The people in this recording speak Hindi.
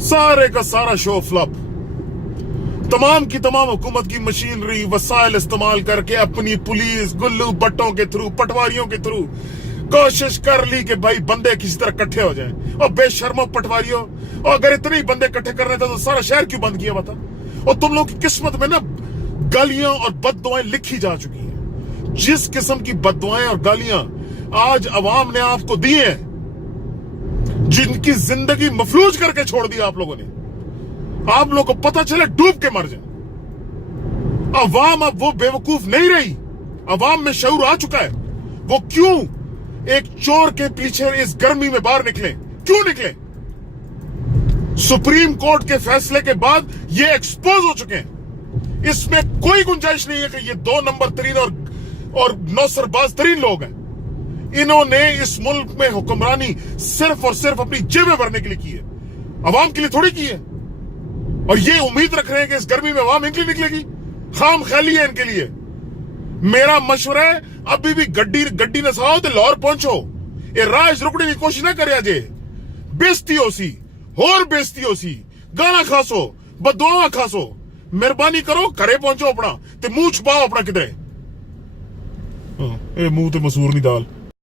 सारे का सारा शो फ्लॉप। तमाम की तमाम हुकूमत की मशीनरी वसाइल इस्तेमाल करके अपनी पुलिस गुल्लू बट्टों के थ्रू, पटवारियों के थ्रू कोशिश कर ली कि भाई बंदे किसी तरह इकट्ठे हो जाएं। और बेशर्मो पटवारियों, और अगर इतने ही बंदे इकट्ठे करने थे तो सारा शहर क्यों बंद किया बता। और तुम लोग की किस्मत में ना गालियां और बददुआएं लिखी जा चुकी हैं। जिस किस्म की बददुआएं और गालियां आज अवाम ने आपको दी हैं, जिनकी जिंदगी मफलूज करके छोड़ दी आप लोगों ने, आप लोगों को पता चले डूब के मर जाए। अवाम अब वो बेवकूफ नहीं रही, अवाम में शऊर आ चुका है। वो क्यों एक चोर के पीछे इस गर्मी में बाहर निकले, क्यों निकले? सुप्रीम कोर्ट के फैसले के बाद ये एक्सपोज हो चुके हैं। इसमें कोई गुंजाइश नहीं है कि ये 2 नंबर तरीन और नौसरबाज तरीन लोग हैं। इन्होंने इस मुल्क में हुक्मरानी सिर्फ और सिर्फ अपनी जेबें भरने के लिए की है, अवाम के लिए थोड़ी की है। और ये उम्मीद रख रहे हैं कि इस गर्मी में अवाम इनके लिए निकलेगी। खाम ख्याली है इनके लिए। मेरा मशवरा है, अभी भी गड्डी न सहाओ तो लाहौर पहुंचो। ये राज रुकने की कोशिश ना करे। अजे बेइज्जती हो सी, होर बेइज्जती हो सी, गाना खासो, बददुआवां खासो। मेहरबानी करो घरे पहुंचो अपना ते मुंह छुपाओ अपना किधरे। मुंह ते मसूर नहीं दाल।